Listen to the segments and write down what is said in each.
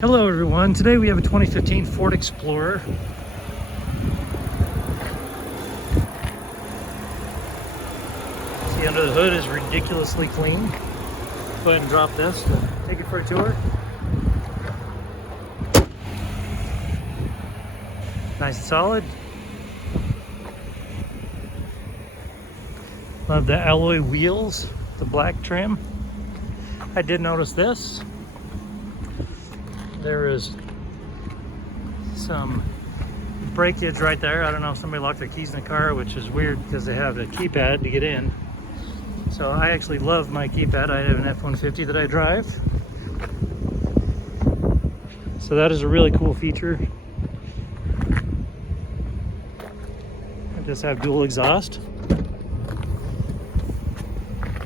Hello everyone, today we have a 2015 Ford Explorer. See, under the hood is ridiculously clean. Go ahead and drop this, take it for a tour. Nice and solid. Love the alloy wheels, the black trim. I did notice this. There is some breakage right there. I don't know if somebody locked their keys in the car, which is weird because they have a keypad to get in. So I actually love my keypad. I have an F-150 that I drive. So that is a really cool feature. I just have dual exhaust.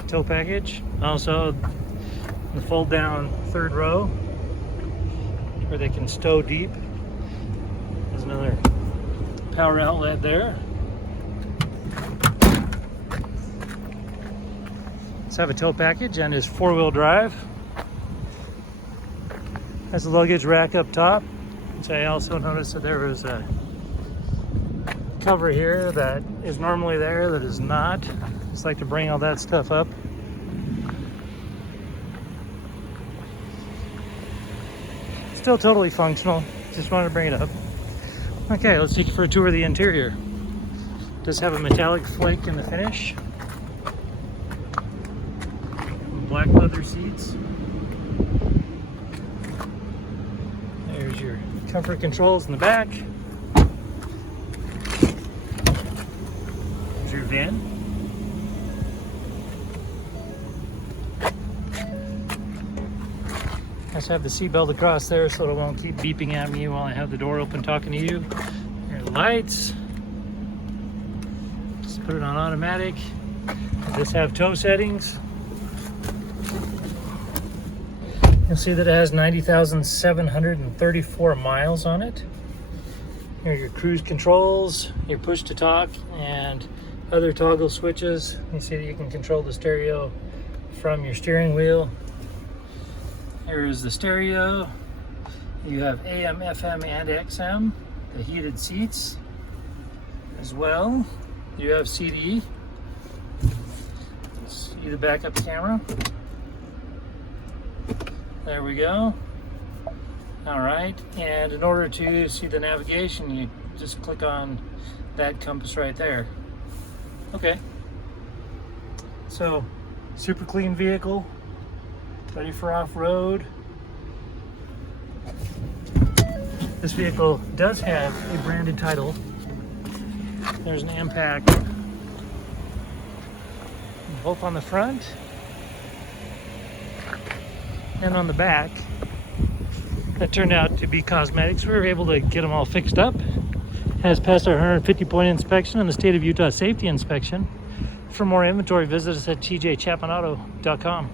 Tow package. Also the fold down third row, where they can stow deep. There's another power outlet there. Let's have a tow package and is 4-wheel drive. Has a luggage rack up top, which I also noticed that there was a cover here that is normally there that is not. Just like to bring all that stuff up. Still totally functional, just wanted to bring it up. Okay, let's take you for a tour of the interior. Does have a metallic flake in the finish. Black leather seats. There's your comfort controls in the back. There's your van. I just have the seatbelt across there so it won't keep beeping at me while I have the door open talking to you. Your lights. Just put it on automatic. Just have tow settings. You'll see that it has 90,734 miles on it. Here are your cruise controls, your push to talk, and other toggle switches. You see that you can control the stereo from your steering wheel. Here is the stereo. You have AM, FM, and XM. The heated seats as well. You have CD. See the backup camera. There we go. All right, and in order to see the navigation, you just click on that compass right there. Okay. So, super clean vehicle. Ready for off-road. This vehicle does have a branded title. There's an impact both on the front and on the back. That turned out to be cosmetics. We were able to get them all fixed up. Has passed our 150-point inspection and the state of Utah safety inspection. For more inventory, visit us at tjchapmanauto.com.